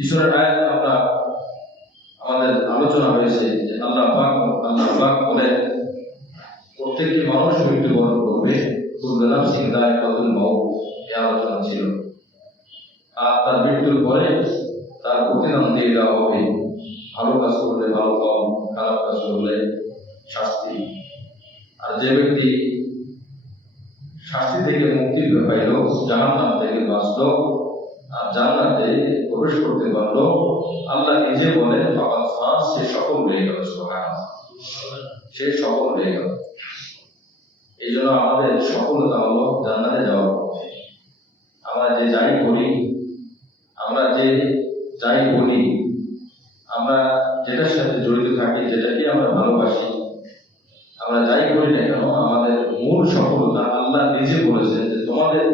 পিছনের আয়াতে আমরা আমাদের আলোচনা হয়েছে যে আল্লাহ পাক বলেন প্রত্যেকটি মানুষ মৃত্যুবরণ করবে, কুল্লু নাফসিন যায়িকাতুল মাউত, এই আলোচনা ছিল। আর তার মৃত্যুর পরে তার প্রতিদান দিয়ে দেওয়া হবে, ভালো কাজ করলে ভালো ফল, খারাপ কাজ করলে শাস্তি। আর যে ব্যক্তি শাস্তি থেকে মুক্তি পাইল, জাহান্নাম থেকে বাঁচল আর জান্নাতে প্রবেশ করতে পারল, আল্লাহ নিজে বলেন ফাকাদ ফাজ, সে সফল হয়ে গেল। সুবহানাল্লাহ, সে সফল হয়ে গেল। এই জন্য আমাদের সফলতা হলো জান্নাতে যাওয়ার পথে। আমরা যে যাই করি, আমরা যে যাই বলি, আমরা যেটার সাথে জড়িত থাকি, যেটাকে আমরা ভালোবাসি, আমরা যাই করি না কেন, আমাদের মূল সফলতা আল্লাহ নিজে বলেছেন যে তোমাদের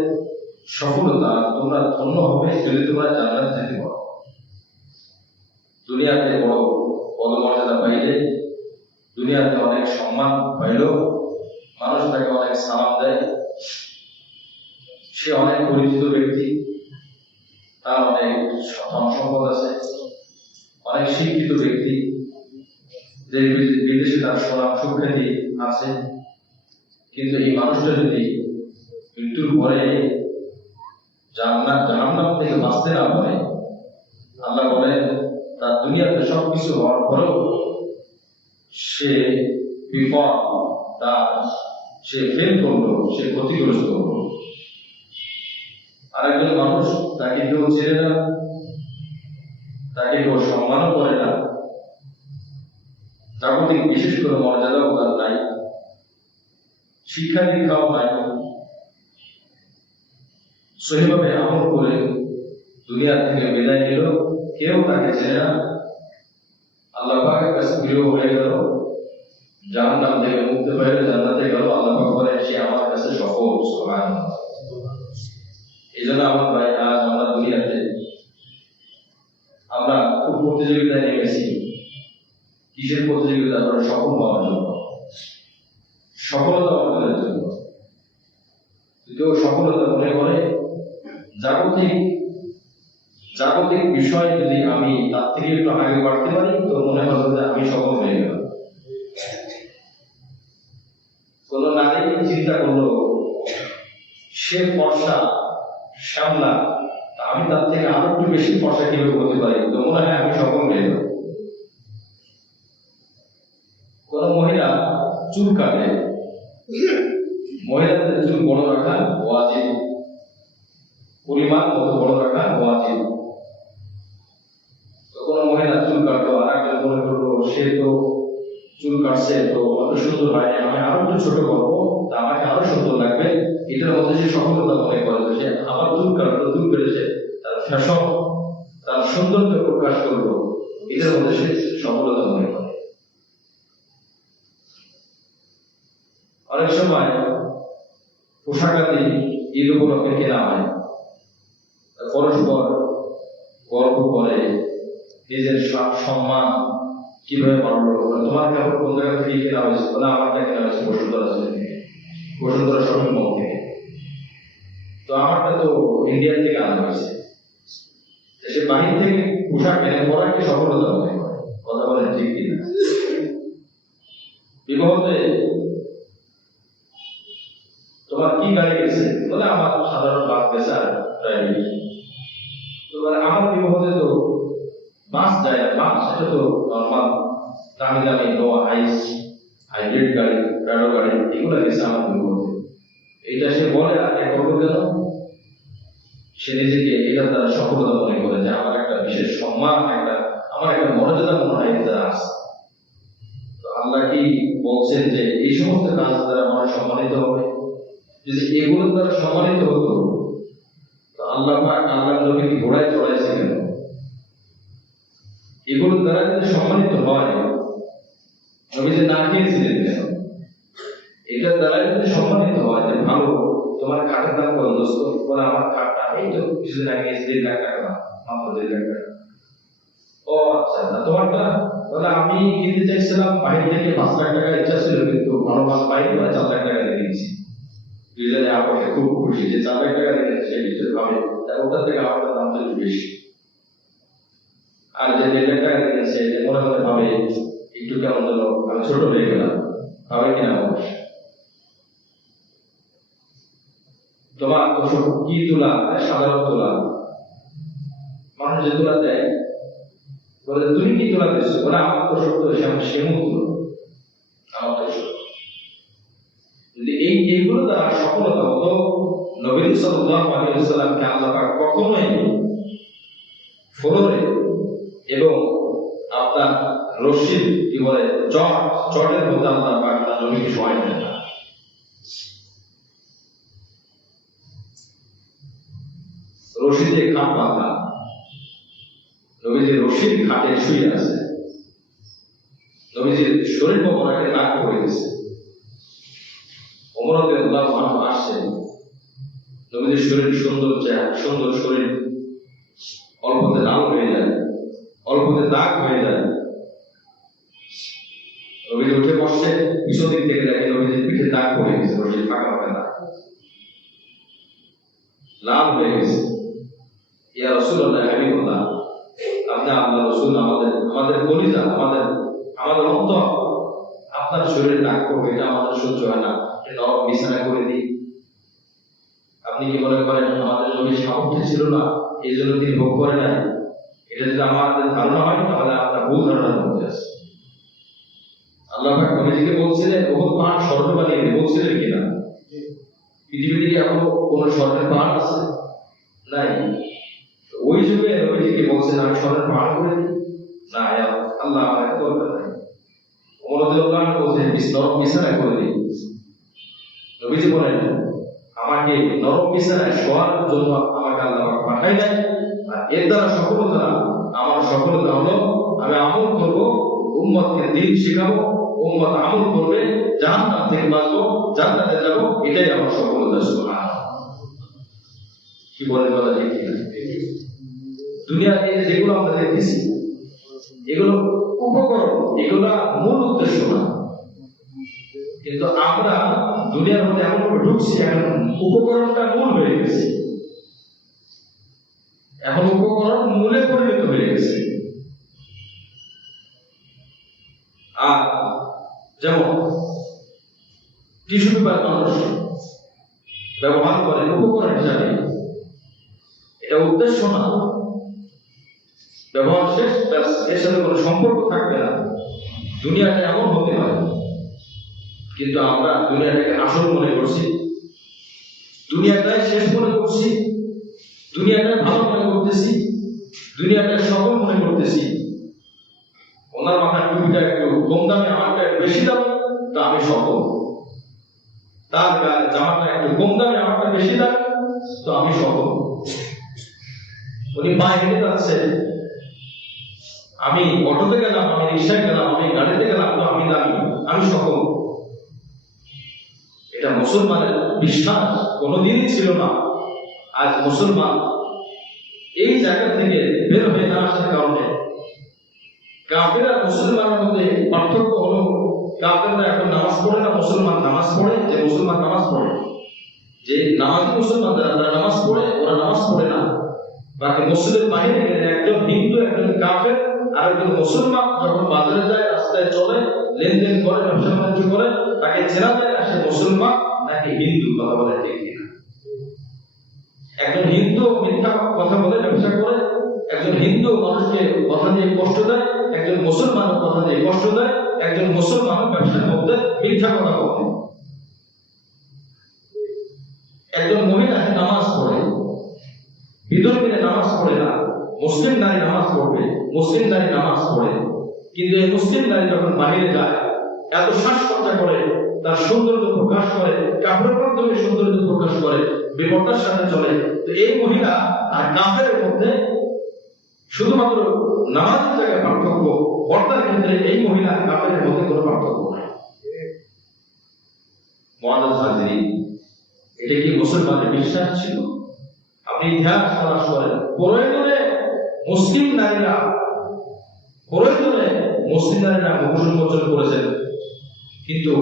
সফলতা, তোমরা ধন্য হবে যদি তোমরা জান্নাতে যেতে পারো। দুনিয়াতে বড় পদমর্যাদা পাইলে, দুনিয়াতে অনেক সম্মান পাইল, মানুষ তাকে অনেক সালাম দেয়, সে অনেক পরিচিত ব্যক্তি, তার অনেক ধন সম্পদ আছে, অনেক শিক্ষিত ব্যক্তি, যে বিদেশে তার সুনাম সুখ্যাতি আছে। কিন্তু এই মানুষটা যদি মৃত্যুর পরে জাহান্নাম থেকে বাঁচতে না পারে, আল্লাহ বলেন তার দুনিয়াতে সবকিছু হওয়ার পরেও সে বিপদ, সে ফেল করলো, সে ক্ষতিগ্রস্ত হলো। আরেকজন মানুষ, তাকে কেউ চেনে না, তাকে কেউ সম্মানও করে না, জাগতিক বিশেষ করে মর্যাদাও তার নাই, শিক্ষা দীক্ষাও নাই, সহিভাবে আমল করে দুনিয়া থেকে বিদায় নিল, কেউ তাকে চেনে না, আল্লাহ পাকের কাছে প্রিয় হয়ে গেল, জাহান্নাম থেকে মুক্তি পেয়ে জান্নাতে গেল, আল্লাহ পাক বলেন সে আমার কাছে সফল। সুবহানাল্লাহ। এই জন্য আমার ভাই, আজ আমরা দুনিয়াতে আমরা খুব প্রতিযোগিতায় নেমেছি। কিসের প্রতিযোগিতা? আমরা সফল হওয়ার জন্য, সফলতা অর্জনের জন্য। কেউ সফলতা মনে করে জাগতিক বিষয় যদি আমি তার থেকে একটু আগে বাড়তে পারি, তো মনে হবে যে আমি সফল হয়ে গেলাম। কোন নারী চিন্তা করলো সে ফর্সা শ্যামলা, আমি তার থেকে আরো একটু বেশি ফর্সা কিভাবে করতে পারি, তো মনে হয় আমি সফল হয়ে গেলাম। কোন মহিলা চুল কাটে, মহিলাদের চুল বড় রাখা ওয়াজিব, পরিমাণ মতো বড় রাখা ওয়াজিব। তো কোন মহিলা চুল কাটলো, আর একজন মনে করলো সে তো চুল কাটছে, তো অত সুন্দর হয়নি, আমি আরো একটু ছোট করবো, তা আমাকে আরো সুন্দর লাগবে, এটার মধ্যে সে সফলতা মনে করে। সে আবার চুল কাটলো, চুল কেটেছে, তার ফ্যাশন, তার সৌন্দর্য প্রকাশ করলো, এটার মধ্যে সে সফলতা মনে করে। অনেক সময় পোশাকাদি ঈদ উপলক্ষে কেনা হয়, পরস্পর গর্ব করে, নিজের সম্মান কিভাবে বাড়লো, তোমার কাপড় কোন জায়গা থেকে কেনা হয়েছে, বলে আমারটা কেনা হয়েছে বসুন্ধরা শপিং মল থেকে, তো আমারটা তো ইন্ডিয়া থেকে আনা হয়েছে। সে বাহির থেকে পোশাক কেনে, পরাকে সফলতা মনে করে। কথা বলেন ঠিক কিনা? বিবাহতে তোমার কি গাড়ি গেছে, বলে আমার সাধারণ বাস গেছে আর প্রাইভেট। তো আমার বিবাহতে তো বাস যায় না, বাস সেটা তো নর্মাল দামি দামি নো আইস হাইব্রিড গাড়ি, প্যাডো গাড়ি, এগুলো গেছে আমার বিবাহতে। এটা সে বলে আর কে করবো কেন? সে নিজেকে এটার দ্বারা সফলতা মনে করে যে আমার একটা বিশেষ সম্মান, আমার একটা মর্যাদা মনে হয় এটা আছে। তো আল্লাহ কি বলছেন যে এই সমস্ত কাজ দ্বারা আমার সম্মানিত হবে? যদি এগুলোর দ্বারা সম্মানিত হতো, তো আল্লাহ নবী কি ঘোড়ায় চড়াইছে কেন? এগুলোর দ্বারা যদি সম্মানিত হয়, নবী যে না খেয়েছিলেন কেন? এটার দ্বারা যদি সম্মানিত হয় যে ভালো, তোমার খাটের দাম কত দোস্ত? বলে আমার খাটটা এই তো কিছুদিন আগে 1.5 লাখ টাকা, মাত্র 1.5 লাখ টাকা। ও আচ্ছা, তোমারটা? বলে আমি কিনতে চাইছিলাম বাইরে থেকে 5 লাখ টাকা ইচ্ছা ছিল, কিন্তু ভালো মাল পাইনি, 4 লাখ টাকা দিয়ে কিনেছি। দুইজনে আপসে খুব খুশি যে 4 লাখ টাকা রেখেছে, সে কিছু ভাবে ওটার থেকে আমার দাম তো একটু বেশি। আর যে বেলেটা গেছে মনে মনে ভাবে একটু কেমন যেন আমি ছোট হয়ে গেলাম, ভাবে কিনা তোমার কি তুলা, সাধারণ তুলা, মানুষ যে তুলা দেয় বলে তুমি কি তুলা দিচ্ছ, বলে আমার তো সত্য সেমু তুলো, আমার তো সত্য। এইগুলো দ্বারা সফলতা হতো নবী সাল্লাল্লাহু আলাইহি ওয়াসাল্লামকে আল্লাহ পাক কখনোই ফ্লোরে এবং আপনার রশিদ কি বলে চটের মধ্যে আল্লাহ পাক তার নবীকে সহায় দেন না। রশিদে খাট বাঁধা, নবীজির রশিদ খাটে শুয়ে আছে, নবীজির শরীর মোবারকে নাক পড়ে গেছে। ওমর রাদিয়াল্লাহু আনহু আসছেন, নবীজির শরীর সুন্দর চেহারা, সুন্দর শরীর, অল্পতে লাল হয়ে যায়, অল্পতে দাগ হয়ে যায়। নবীজি উঠে বসছে, পিছন দিক থেকে দেখে নবীজির পিঠে দাগ পড়ে গেছে, রশিদ ফাঁকা ফাঁকা দাগ, লাল হয়ে গেছে। ইয়া রাসূলুল্লাহ, হাবিবুল্লাহ, আপনি আল্লাহ রাসূল, আমাদের কলিজা, আমাদের অন্তর, আপনার শরীরে দাগ পড়বে, এটা আমাদের সহ্য হয় না, নরম বিছানা করে দিই। আপনি কি মনে করেন আমাদের নবীর সামর্থ্য ছিল না, এই জন্য তিনি ভোগ করে নাই? এটা যদি আমাদের ধারণা হয় তাহলে আপনার ভুল ধারণার মধ্যে আছে। আল্লাহ পাক নবীজিকে বলছিলেন ওহুদ পাহাড় স্বর্ণ বানিয়ে দিতে, বলছিলেন কিনা? পৃথিবীতে কি এখনো কোন স্বর্ণের পাহাড় আছে? নাই। ওই যুগে নবীজিকে বলছেন আমি স্বর্ণের পাহাড় করে দিই না, আল্লাহ আমাকে দরকার নাই। ওমর রাদিয়াল্লাহু আনহু বলছেন নরম বিছানা করে দিই। নবীজি বলেন আমাকে নরম বিছানায় শোয়ার জন্য আমাকে আল্লাহ পাঠাই নাই, আর এর দ্বারা সফলতা না, আমার সফলতা হলো আমি আমল করব, উম্মতকে দ্বীন শেখাবো, উম্মত আমল করবে, জাহান্নাম থেকে বাঁচবো, জান্নাতে যাব, এটাই আমার সফলতা। সুবহানাল্লাহ। কি বলেন বলা যায় কি? দুনিয়ার এই যেগুলো আমরা দেখতেছি এগুলো উপকরণ, এগুলা মূল উদ্দেশ্য না, কিন্তু আমরা দুনিয়ার মধ্যে এমন ভাবে ঢুকছি, এখন উপকরণটা মূল হয়ে গেছে, এখন উপকরণ মূলে পরিণত হয়ে গেছে। আর যেমন টিস্যু পেপার মানুষ ব্যবহার করে উপকরণ হিসাবে, এটা উদ্দেশ্য না, ব্যবহার শেষ, এর সাথে কোনো সম্পর্ক থাকবে না। দুনিয়াটা এমন হতে হয়, কিন্তু আমরা দুনিয়াটাকে আসল মনে করছি, দুনিয়াটাই শেষ মনে করছি, দুনিয়াটাই ভালো মনে করতেছি, দুনিয়াটাই সফল মনে করতেছি। ওনার মাথার টুপিটা একটু কম দামে, আমারটা বেশি দামে, তা আমি সফল। তার গায়ে জামাটা একটু কম দামে, আমারটা বেশি দামে, তো আমি সফল। উনি পায়ে হেঁটে যাচ্ছে, আমি অটোতে গেলাম, আমি রিক্সায় গেলাম, আমি গাড়িতে গেলাম, তো আমি দামি, আমি সফল। এটা মুসলমানের বিশ্বাস কোনোদিনই ছিল না। আজ মুসলমান এই জায়গা থেকে বের হয়ে না আসার কারণে কাফের আর মুসলমানের মধ্যে পার্থক্য হলো, কাফেররা এখন নামাজ পড়ে না, মুসলমান নামাজ পড়ে। যে মুসলমান নামাজ পড়ে, যে নামাজি মুসলমান যারা নামাজ পড়ে, ওরা নামাজ পড়ে না। বাকি মুসলিমের বাহিরে গেলে একজন হিন্দু, একজন কাফের আর একজন মুসলমান যখন বাজারে যায়, রাস্তায় চলে, লেনদেন করে, ব্যবসা বাণিজ্য করে, তাকে চেনা যায় না সে মুসলমান নাকি হিন্দু। কথা বলে ঠিক কিনা? একজন হিন্দু মিথ্যা কথা বলে ব্যবসা করে, একজন হিন্দু মানুষকে কথা দিয়ে কষ্ট দেয়, একজন মুসলমান কথা দিয়ে কষ্ট দেয়, একজন মুসলমান ব্যবসার মধ্যে মিথ্যা কথা বলে। একজন মহিলা নামাজ পড়ে, বিধর্মীরা নামাজ পড়ে না, মুসলিম নারী নামাজ পড়বে, মুসলিম নারী নামাজ পড়ে, কিন্তু এই মুসলিম নারী যখন বাহিরে যায়, এত শ্বাসচর্চা করে, তার সৌন্দর্য প্রকাশ করে, কাপড়ের মাধ্যমে সৌন্দর্য প্রকাশ করে, বিপর্দার সাথে চলে, তো এই মহিলা আর কাফের মধ্যে শুধুমাত্র নামাজের জায়গায় পার্থক্য, পর্দার ক্ষেত্রে এই মহিলা কাফের মধ্যে কোনো পার্থক্য নাই। মুআজ্জাজ হাজিরিন, এটা কি মুসলমানের বিশ্বাস ছিল? আপনি ইতিহাস তালাশ করেন, প্রয়োজনে মুসলিম নারীরা মুখোশ উন্মোচন করেছেন, কিন্তু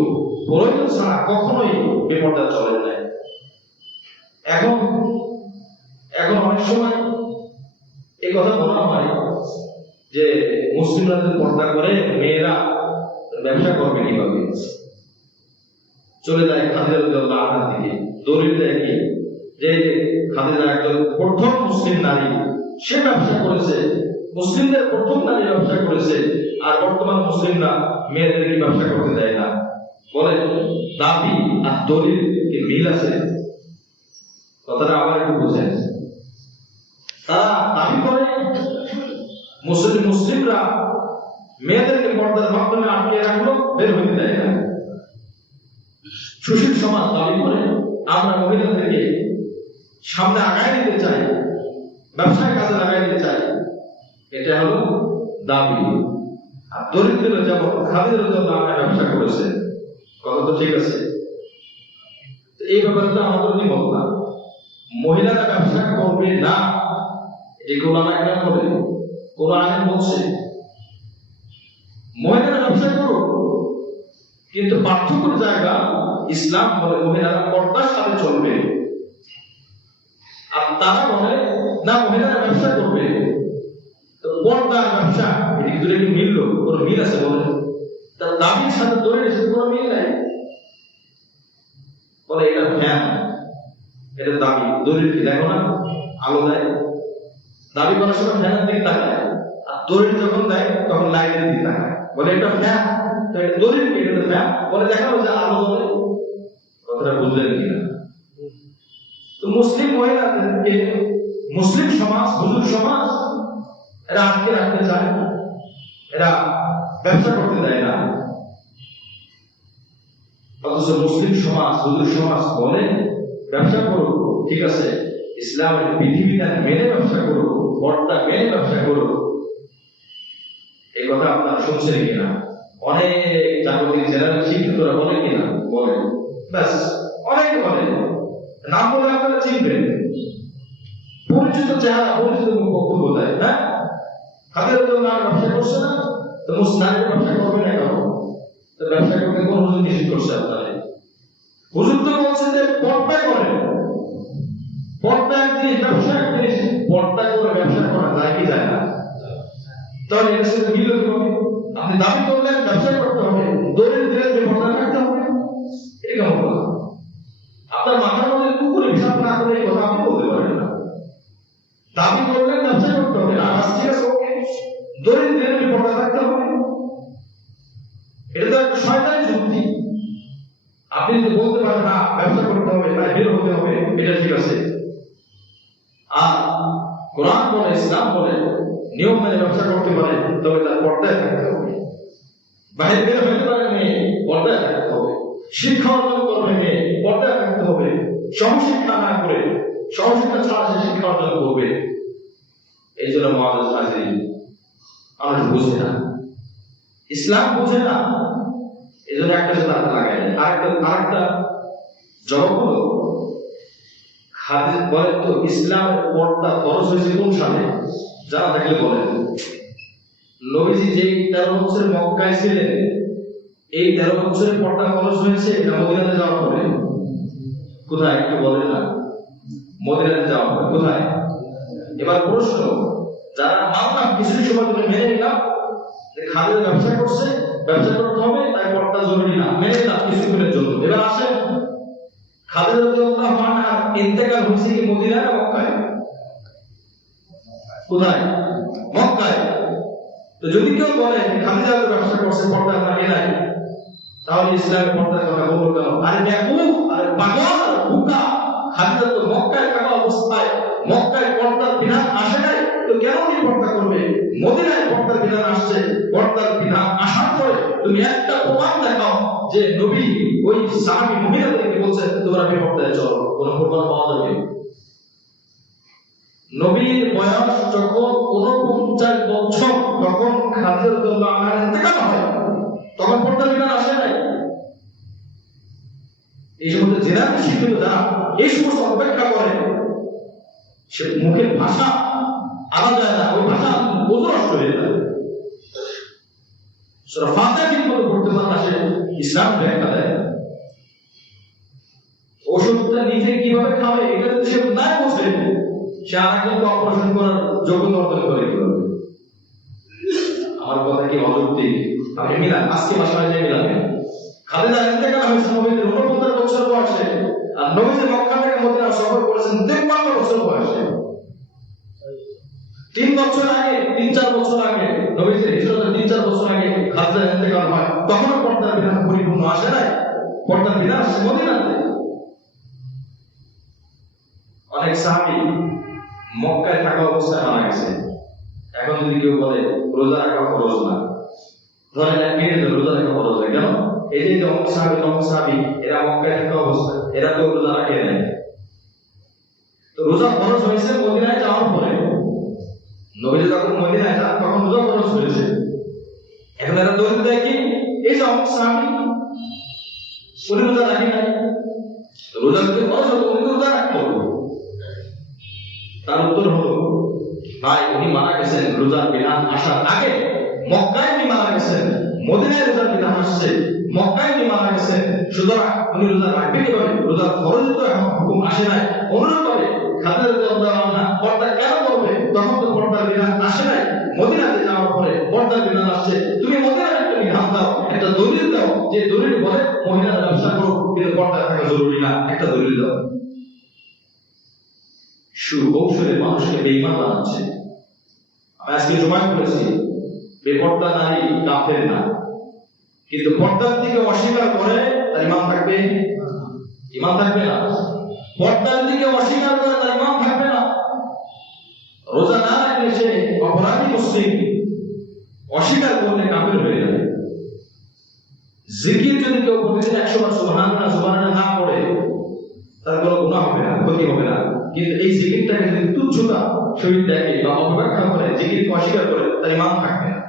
প্রয়োজন ছাড়া কখনোই বেপরদা চলে নাই। এখন অনেক সময় এই কথা বলা হয় যে মুসলিমরা যদি পর্দা করে মেয়েরা ব্যবসা করবে কিভাবে, চলে যায় খাদিজা রাদিয়াল্লাহু আনহার দিকে। দলিল দেয় কি যে খাদিজা একজন প্রথম মুসলিম নারী, সে ব্যবসা করেছে, মুসলিমদের প্রথম নারী ব্যবসা করেছে, আর বর্তমান মুসলিমরা মেয়েদেরকে ব্যবসা করতে দেয় না। বলে দাবি আর দলিল কি মিল আছে? কথাটা আবার একটু বুঝেন। তারা দাবি করে মুসলিমরা মেয়েদেরকে পর্দার মাধ্যমে আটকে রাখলো, বের হইতে দেয় না। সুশীল সমাজ দাবি করে আমরা মহিলাদেরকে সামনে আগায় নিতে চাই, ব্যবসায় কাজে লাগাই দিতে চাই। এটা হলো দাবি। আর দরিদ্র যেমন খাদিজা রাদিয়াল্লাহু আনহা ব্যবসা করেছে, কথা তো ঠিক আছে। এই ব্যাপারে তো আমাদের দ্বিমত না। মহিলারা ব্যবসা করবে না, এটি ওলামা কেরাম বলে, কোরআনে বলছে মহিলারা ব্যবসা করুক, কিন্তু পার্থক্যের জায়গা ইসলাম বলে মহিলারা পর্দার সাথে চলবে, আর তারা বলে না মহিলারা ব্যবসা করবে। তো পর্দার ব্যবসা এটি দূরে কি মিলল? কোনো মিল আছে বলে? তার দাবির সাথে দলিলের সাথে কোনো মিল নাই। বলে এটা ফ্যান, এটা দাবি, দলিল কি দেখো না আলো দেয়। দাবি করার সময় ফ্যানের দিকে তাকায়, আর দলিল যখন দেয় তখন লাইটের দিকে তাকায়। বলে এটা ফ্যান, তো এটা দলিল কি? এটা ফ্যান। বলে দেখা যে আলো জ্বলে। কথাটা বুঝলেন কিনা? তো মুসলিম মহিলাদেরকে মুসলিম সমাজ, হুজুর সমাজ এরা আটকে রাখতে চায়, এরা ব্যবসা করতে দেয় না। অথচ মুসলিম সমাজ, হুজুর সমাজ বলে ব্যবসা করো, ঠিক আছে, ইসলামের বিধিবিধান মেনে ব্যবসা করো, পর্দা মেনে ব্যবসা করো। এই কথা আপনারা শুনছেন কিনা? অনেক জাগতিক জেনারেল শিক্ষিতরা বলে কিনা? বলে, ব্যাস অনেক বলে, নাম বলে আপনারা চিনবেন, পরিচিত চেহারা, পরিচিত বক্তব্য দেয়। হ্যাঁ, খাদিজা রাদিয়াল্লাহু আনহা ব্যবসা করছে না, তো মুসলিমরা ব্যবসা করবে না কেন? তো ব্যবসা করতে কোন হুজুর নিষেধ করছে আপনারা? হুজুর তো বলছে যে পর্দা করে, পর্দা একদিন, ব্যবসা একদিন। পর্দা করে ব্যবসা করা যায় কি যায় না? তাহলে এর সাথে মিল হবে। আপনি দাবি করলেন ব্যবসা করতে হবে, দলিল দিলেন যে পর্দা রাখতে হবে, এটা কেমন কথা? আপনার মাথার মধ্যে কুকুরে হিসাব না করে এই কথা আপনি বলতে পারেন না। দাবি করলেন ব্যবসা করতে হবে, আজ ঠিক আছে, ওকে, দলিল দিলেন যে পর্দা রাখতে হবে, এটা তো একটা শয়তানি যুক্তি। আপনি যদি বলতে পারেন না ব্যবসা করতে হবে, তাই বের হতে হবে, এটা ঠিক আছে। আর কোরআন বলে, ইসলাম বলে নিয়ম মেনে ব্যবসা করতে পারে, তবে তার পর্দায় থাকতে হবে। বাইরে বের হতে পারে মেয়ে, পর্দায় থাকতে হবে। শিক্ষা অর্জন করবে মেয়ে, পর্দায় থাকতে হবে। সহশিক্ষা না করে, সহশিক্ষা ছাড়া সে শিক্ষা অর্জন করবে। এই জন্য মুআজ্জাজ হাজিরিন, আমরা বুঝি না, ইসলাম বুঝে না, এই জন্য একটা সাথে আরেকটা লাগাই। আরেকটা জবাব হলো, হাদিস বলেন তো ইসলামের পর্দা ফরজ হয়েছে কোন সালে? জানা থাকলে বলেন। নবীজি যেই 13 বছর মক্কায় ছিলেন, এই 13 বছরের পর্দা ফরজ হয়েছে না মদিনাতে যাওয়ার পরে? কোথায় একটু বলেন না? মদিনাতে যাওয়ার পরে। কোথায়? এবার প্রশ্ন, যারা মানলাম কিছু সময় ধরে মেনে নিলাম যে খাদিজা ব্যবসা করছে, ব্যবসা করতে হবে, তাই পর্দা জরুরি না, মেনে নিলাম কিছুক্ষণের জন্য। এবার আসেন, খাদিজা রাদিয়াল্লাহু আনহার ইন্তেকাল হয়েছে কি মদিনায় না মক্কায়? কোথায়? মক্কায়। তো যদি কেউ বলে খাদিজা ব্যবসা করছে, পর্দা থাকে নাই, তাহলে ইসলামের পর্দার কথা বলবো কেন? আরে বেকুফ, আরে পাগল, আরে বোকা, খাদিজা তো মক্কায় থাকা অবস্থায় মক্কায় পর্দার বিধান আসে নাই, তো কেন উনি পর্দা করবে? মদিনায় পর্দার বিধান আসছে, পর্দার বিধান আসার পরে তুমি একটা প্রমাণ দেখাও যে নবী ওই সাহাবী মহিলাদেরকে বলছেন তোমরা বেপর্দায় চলো, কোন প্রমাণ পাওয়া যাবে? নবীর বয়স যখন 49 বছর, তখন খাদিজা রাদিয়াল্লাহু আনহার ইন্তেকাল হয়, তখন পর্দার বিধান আসে নাই। এই সমস্ত জেনারেল শিক্ষিত যারা এই সমস্ত অপেক্ষা করে, সে মুখের ভাষা আনা যায় না, ওই ভাষা নষ্ট হয়ে যায়। সূরা ফাতিহা ঠিক মতো পড়তে পারে না, সে ইসলাম ব্যাখ্যা দেয়। ওষুধটা নিজে কিভাবে খাবে এটা যদি সে না বোঝে, সে আরেকজনকে অপারেশন করার যোগ্যতা অর্জন করে কিভাবে? কি অযৌক্তিক? আপনি মিলান, আজকে বাসায় যে মিলাবেন, খালেদা ইন্তেকাল হয়েছে নবীর 49 বছর বয়সে, আর নবীজি মক্কা থেকে মদিনা সফর করেছেন 53 বছর বয়সে। 3 বছর আগে, 3-4 বছর আগে, নবীজি হিজরতের 3-4 বছর আগে খালেদা ইন্তেকাল হয়, তখনও পর্দার বিধান পরিপূর্ণ আসে নাই, পর্দার বিধান আসে মদিনাতে। অনেক সাহাবী মক্কায় থাকা অবস্থায় মারা গেছে। এখন যদি কেউ বলে রোজা রাখা ফরজ না, ধরেন এক মিনিট রোজা রাখা ফরজ না, কেন? এই যে অমুক সাহাবী এরা মক্কায় থাকা অবস্থায় এরা তো রোজা রাখে নাই। তো রোজা ফরজ হয়েছে মদিনায় যাওয়ার পরে, নবীজি যখন মদিনায় যান তখন রোজা ফরজ হয়েছে। এখন এরা দলিল দেয় কি, এই যে অমুক সাহাবী উনি রোজা রাখে নাই, রোজা যদি ফরজ হতো উনি রোজা রাখতো। তার উত্তর হলো, ভাই উনি মারা গেছেন রোজার বিধান আসার আগে, মক্কায় উনি মারা গেছেন, মদিনায় রোজার বিধান আসছে, মক্কায় উনি মারা গেছেন, সুতরাং উনি রোজা রাখবে কিভাবে? রোজার ফরজ তো এখন হুকুম আসে নাই। অনুরূপভাবে খালেদা রাদিয়াল্লাহু আনহা পর্দা কেন করবে? তখন তো পর্দার বিধান আসে নাই, মদিনাতে যাওয়ার পরে পর্দার বিধান আসছে। তুমি মদিনার একটা বিধান দাও, একটা দলিল দাও, যে দলিল বলে মহিলারা ব্যবসা করো কিন্তু পর্দা থাকা জরুরি না, একটা দলিল দাও। সুকৌশলে মানুষকে বেঈমান বানাচ্ছে। আমি আজকে জমায়েত করেছি, বেপর্দা নারী কাফের না, কিন্তু পর্দার দিকে অস্বীকার করে তার ইমান থাকবে? ইমান থাকবে না। পর্দার দিকে অস্বীকার করে তার ইমান থাকবে না। রোজা না রাখলে সে অপরাধী মুসলিম, অস্বীকার করলে কাফের হয়ে যাবে। জিকির যদি কেউ প্রতিদিন 100 বার সুবহানাল্লাহ না পড়ে, তার কোনো গুনাহ হবে না, ক্ষতি হবে না। কিন্তু এই জিকিরটাকে যদি তুচ্ছতা সহিত দেখে বা অপব্যাখ্যা করে, জিকিরকে অস্বীকার করে, তার ইমান থাকবে না।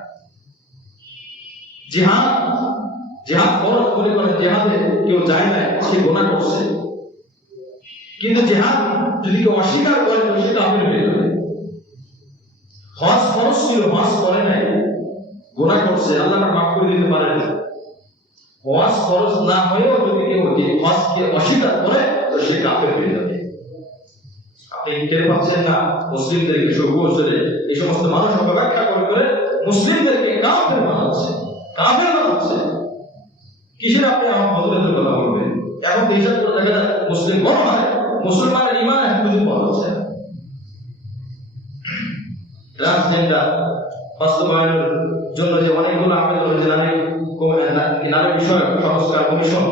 জিহাদ ফরজ মনে করে জিহাদে কেউ যায় না, সে গুনাহ করছে। কিন্তু জিহাদ যদি কেউ অস্বীকার করে তো সে কাফের হয়ে যাবে। হজ ফরজ ছিল, হজ করে নাই, গুনাহ করছে, আল্লাহ তাআলা মাফ করে দিতে পারেন। হজ ফরজ না হয়েও যদি কেউ হজকে অস্বীকার করে তো সে কাফের হয়ে যাবে। আপনি টের পাচ্ছেন না? মুসলিমদেরকে সুকৌশলে এই সমস্ত মানুষ অপব্যাখ্যা করে মুসলিমদেরকে কাফের বানাচ্ছে, কাফের বানাচ্ছে। কিসের আপনি আমার হযরতের কথা বলবেন? এখন তো হিসাব করে দেখা যায় মুসলিম কোন হয়, মুসলমানের ঈমান এখন খুঁজে পাওয়া যাচ্ছে না। ট্রান্সজেন্ডার বাস্তবায়নের জন্য যে অনেকগুলো আবেদন হয়েছে, নারী বিষয়ক সংস্কার কমিশন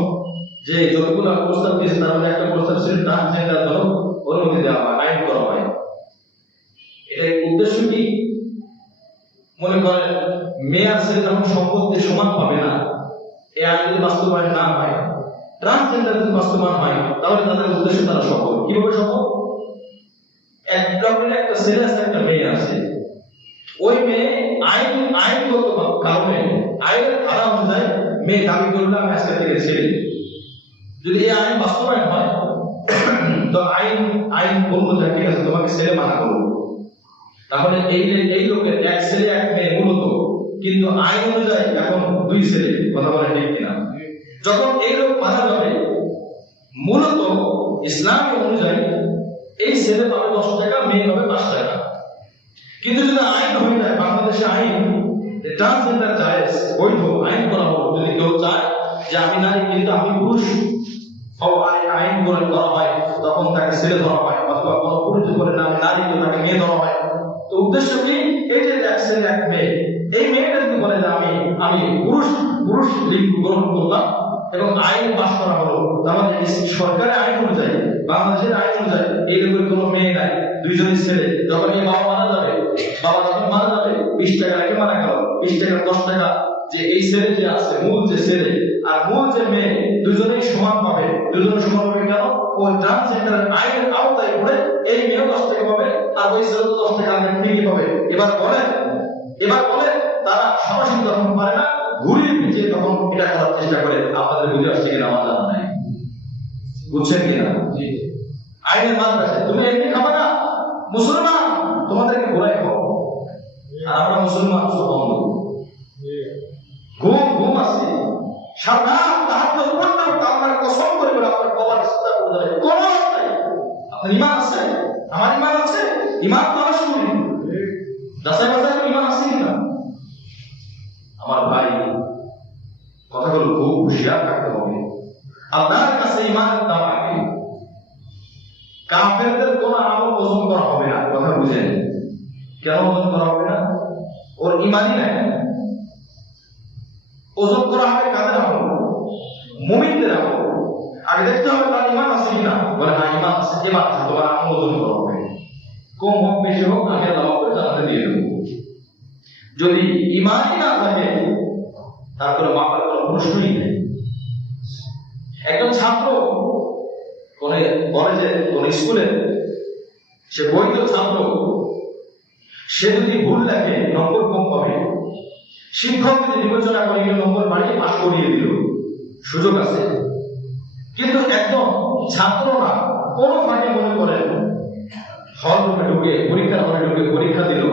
যে যতগুলো প্রস্তাব দিয়েছে তার মধ্যে একটা প্রস্তাব ছিল ট্রান্সজেন্ডার জন্য অনুমতি দেওয়া হয়, আইন করা হয়। এটার উদ্দেশ্য কি? মনে করেন মেয়ে আর ছেলে যখন সম্পত্তি সমান পাবে না, এই আইন যদি বাস্তবায়ন না হয়, ট্রান্সজেন্ডার যদি বাস্তবায়ন হয়, তাহলে তাদের উদ্দেশ্য তারা সফল। কিভাবে সফল? একটা ছেলে আছে, একটা মেয়ে আছে, ওই মেয়ে আইনগত কারণে আইনের ধারা অনুযায়ী মেয়ে দাবি করলে আমি আজকে থেকে ছেলে, যদি এই আইন বাস্তবায়ন হয় তো আইন বলবো যে ঠিক আছে তোমাকে ছেলে মানা করবো, তাহলে এই লোকের এক ছেলে এক মেয়ে মূলত, কিন্তু আইন অনুযায়ী এখন 2 ছেলে। কথা বলে ঠিক কিনা? যখন এই লোক মারা যাবে, মূলত ইসলামী অনুযায়ী এই ছেলে পাবে 10 টাকা, মেয়ে পাবে 5 টাকা। কিন্তু যদি আইন হয়ে যায়, বাংলাদেশে আইন ট্রান্সজেন্ডার জায়েজ, বৈধ আইন করা হলো, যদি কেউ চায় যে আমি নারী কিন্তু আমি পুরুষ, আইন করে করা হয়, তখন তাকে ছেলে ধরা হয়, অথবা কোনো পুরুষ করে নারী তো তাকে মেয়ে ধরা হয়। তো উদ্দেশ্য কি? এই যে এক ছেলে এক মেয়ে, এই মেয়েটা যদি বলে যে আমি পুরুষ লিঙ্গ গ্রহণ করলাম এবং আইন পাস করা হলো, তাহলে সরকারের আইন অনুযায়ী, বাংলাদেশের আইন অনুযায়ী এই লোকের কোনো মেয়ে নাই, 2 জনই ছেলে। যখন এই বাবা মারা যাবে, 20 টাকা রেখে মারা গেল, 20 টাকা 10 টাকা যে এই ছেলে যে আছে, মূল যে ছেলে আর মূল যে মেয়ে, 2 জনেই সমান পাবে। 2 জনে সমান পাবে কেন? ওই ট্রান্সজেন্ডার আইনের আওতায় পড়ে এই মেয়ে 10 টাকা পাবে আর ওই ছেলে 10 টাকা ফ্রি পাবে। এবার বলে তারা সরাসরি যখন পারে না, ঘুরিয়ে পিছিয়ে তখন এটা করার চেষ্টা করে। আপনাদের বুঝে আসছে কিনা আমার জানা নাই, বুঝছেন কিনা? আইনের মান আছে, তুমি এমনি খাবে না, মুসলমান তোমাদেরকে ঘোরাই খাও, আর আমরা মুসলমান বন্ধ ঘুম আছে সারা তাহাজ্জুদ পড়তে পড়তে আপনার কসম করে বলে আপনার কবর চিন্তা করে যায় কোন নাই। আপনার ঈমান আছে? আমার ঈমান আছে? ঈমান তো আসলে যাচাই বাছাই করে ঈমান আছে কিনা? আমার ভাই, কথাগুলো খুব হুঁশিয়ার থাকতে হবে। আল্লাহর কাছে ঈমানের দাম আগে। কাফেরদের কোন আমল ওজন করা হবে না, কথা বুঝেন? কেন ওজন করা হবে না? ওর ঈমানই নাই। ওজন করা হবে কাদের আমল? মুমিনদের আমল। আগে দেখতে হবে তার ঈমান আছে কিনা। বলে হ্যাঁ ঈমান আছে, এবার তোমার আমল ওজন করা হবে। কম হোক বেশি হোক আমি আল্লাহ করে জানাতে দিয়ে দেবো। যদি ঈমানই না থাকে তারপরে মাপার কোনো প্রশ্নই নেই। একজন ছাত্র কোন কলেজে কোন স্কুলে, সে বৈধ ছাত্র, সে যদি ভুল লেখে নম্বর কম পাবে। শিক্ষক যদি বিবেচনা করে নম্বর বাড়িয়ে পাশ করিয়ে দিল, সুযোগ আছে। কিন্তু একদম ছাত্ররা কোন ফাঁকে মনে করেন হল রুমে ঢুকে, পরীক্ষার হলে ঢুকে পরীক্ষা দিল,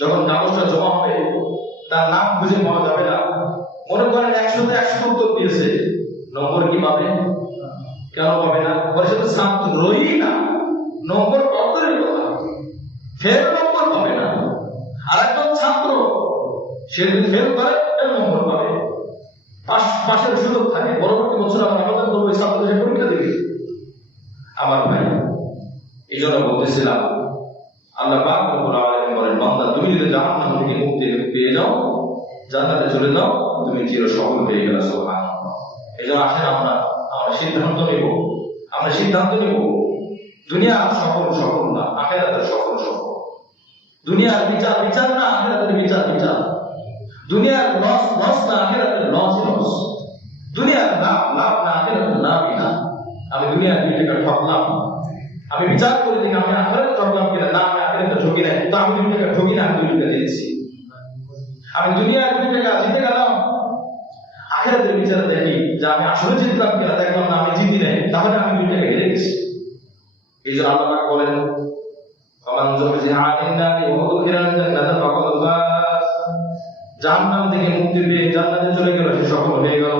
যখন কাগজটা জমা হবে তার নাম খুঁজে পাওয়া যাবে না। মনে করেন 100তে 100 উত্তর দিয়েছে, নম্বর কি পাবে? কেন পাবে না? বলে সে তো ছাত্রই না, নম্বর কতই কথা, ফের নম্বর পাবে না। আর একজন ছাত্র সে যদি ফেল করে নম্বর পাবে, পাশের সুযোগ থাকে। পরবর্তী বছর আমরা আবেদন করবো ছাত্র সে পরীক্ষা দেবে। আমার ভাই, এই জন্য বলতেছিলাম আল্লাহ পাক রব্বুল আলামিন বলেন, বান্দা তুমি যদি জাহান্নাম থেকে মুক্তি পেয়ে যাও, জান্নাতে চলে যাও, তুমি চির সফল হয়ে গেলে। সুবহানাল্লাহ। এই জন্য আসেন আমরা সিদ্ধান্ত নেব, দুনিয়ার সফল না, আখিরাতের সফল। দুনিয়ার বিচার না, আখিরাতের বিচার। দুনিয়ার লস না, আখিরাতের লস। দুনিয়ার লাভ না, আখিরাতের লাভই না। আমি দুনিয়ার 2 টাকা ঠকলাম, আমি বিচার করে দেখি আমি আখিরাতে ঠকলাম কিনা। না, আমি আখিরাতে ঠকি নাই, তো আমি 2 টাকা ঠকি না, 2 টাকা দিয়েছি। আমি দুনিয়ার 2 টাকা জিতে গেলাম, আখিরাতের বিচারে দেখি যে আমি আসলে জিতলাম কিনা, দেখলাম না আমি জিতি নাই, তাহলে আমি 2 টাকা হেরে গেছি। এই জন্য আল্লাহ পাক বলেন, ফামান যুহজিহা আনিন নারি ওয়া উদখিলাল জান্নাতা ফাকাদ ফাজ। জাহান্নাম থেকে মুক্তি পেয়ে জান্নাতে চলে গেল, সে সফল হয়ে গেল।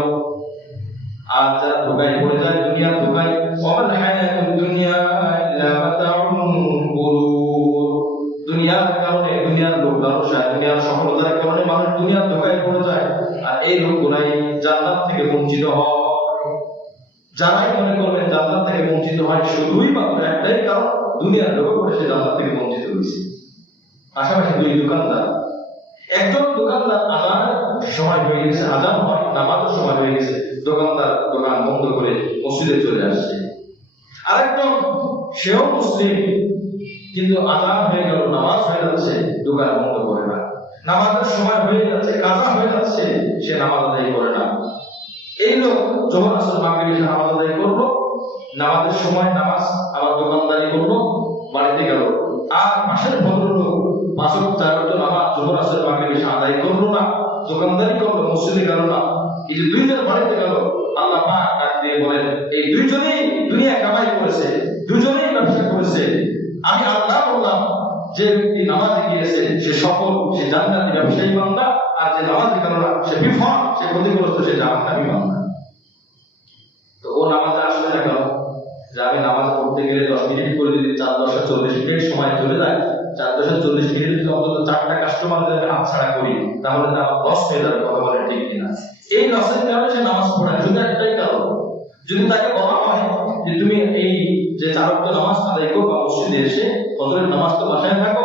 আর যারা ধোঁকায় পড়ে যায়, দুনিয়ার ধোঁকায়, ওয়াল হায়াতুদ দুনিয়া ইল্লা মাতাউল গুরুর। দুনিয়ার কারণে, দুনিয়ার লোভ লালসা, দুনিয়ার সফলতার কারণে মানুষ দুনিয়ার ধোঁকায় পড়ে যায়। আর এই লোকগুলাই জান্নাত থেকে বঞ্চিত হয়। যারাই মনে করবেন জান্নাত থেকে বঞ্চিত হয়, শুধুই মাত্র একটাই কারণ, দুনিয়ার লোভে পড়ে সে জান্নাত থেকে বঞ্চিত হয়েছে। পাশাপাশি 2 দোকানদার, একজন দোকানদার আজানের সময় হয়ে গেছে, আজান হয়, নামাজের সময় হয়ে গেছে, দোকানদার দোকান বন্ধ করে মসজিদে চলে আসছে। আরেকজন সেও মুসলিম, কিন্তু আজান হয়ে গেল, নামাজ হয়ে যাচ্ছে, দোকান বন্ধ করে না। নামাজের সময় হয়ে যাচ্ছে, কাজা হয়ে যাচ্ছে, সে নামাজ আদায় করে না। এই লোক যখন আসর মাগরিব এসে নামাজ আদায় করলো, নামাজের সময় নামাজ আবার দোকানদারি করলো, বাড়িতে গেল। আর পাশের ভদ্রলোক 5 ওয়াক্ত 4 ওয়াক্ত নামাজ যখন আসর মাগরিব এসে আদায় করলো না, দোকানদারি করলো, মসজিদে গেল না। এই যে 2 জন বাড়িতে গেল, আল্লাহ পাক ডাক দিয়ে বলেন, এই 2 জনেই দুনিয়া কামাই করেছে, 2 জনেই ব্যবসা করেছে। আমি আল্লাহ বললাম, যে ব্যক্তি নামাজে গিয়েছে সে সফল, সে জান্নাতি ব্যবসায়ী বান্দা। আর যে নামাজে গেল না সে বিফল, সে ক্ষতিগ্রস্ত, সে জাহান্নামী বান্দা। তো ও নামাজে আসবে না কেন? যে আমি নামাজ পড়তে গেলে 10 মিনিট করে যদি 4 10 40 মিনিট সময় চলে যায়, 4 10 40 মিনিট যদি অন্তত 4টা কাস্টমার যদি হাত ছাড়া করি, তাহলে আমার লস হয়ে যাবে। কথা বলে ঠিক কিনা? এই লসের কারণে সে নামাজ পড়ে না, শুধু একটাই কারণ। যদি তাকে বলা হয় যে তুমি এই যে 4 ওয়াক্ত নামাজ আদায় করো, মসজিদে এসে ফজরের নামাজ তো বাসায় থাকো,